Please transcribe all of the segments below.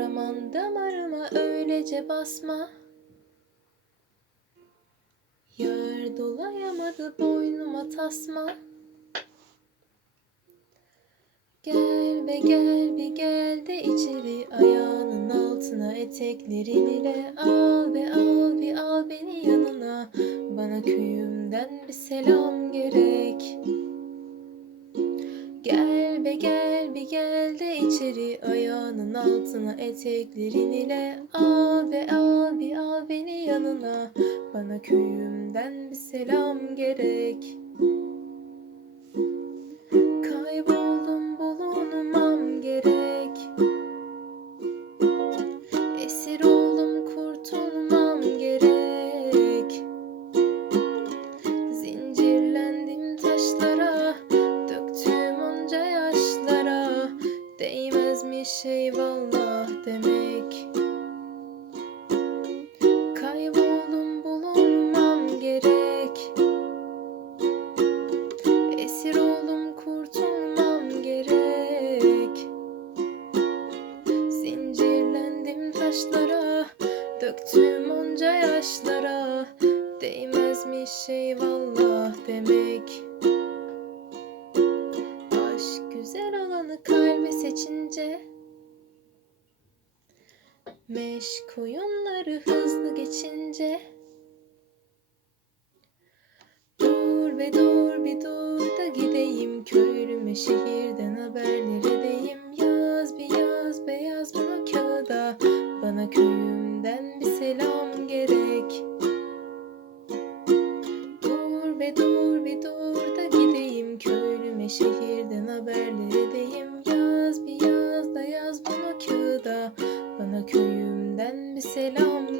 aman damarıma öylece basma. Yar dolayamadı boynuma tasma. Gel be gel bir gel de içeri ayağının altına eteklerin ile al ve al bir al beni yanına bana köyümden bir selam gerek. Gel be gel bir gel de içeri ayağının altına eteklerin ile al ve al bir al beni yanına bana köyümden bir selam gerek. Değmezmiş eyvallah demek. Kayboldum bulunmam gerek. Esir oldum kurtulmam gerek. Zincirlendim taşlara, döktüm onca yaşlara. Değmezmiş eyvallah Meşk oyunları hızlı geçince. Dur be dur bir dur da gideyim köylüme şehirden haberler edeyim yaz bir yaz beyaz bunu kağıda bana köyümden bir selam gerek. Dur be dur bir dur da gideyim köylüme şehirden haberler edeyim yaz bir yaz da yaz bunu kağıda köyümden bir selam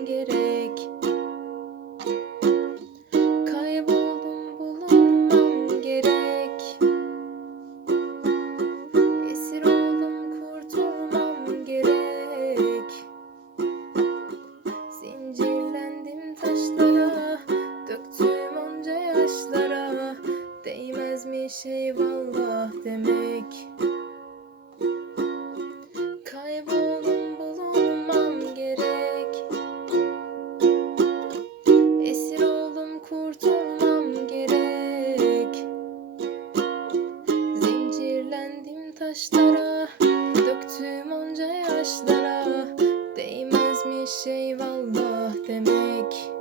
taşlara Döktüğüm onca yaşlara. Değmez mi şey vallah demek.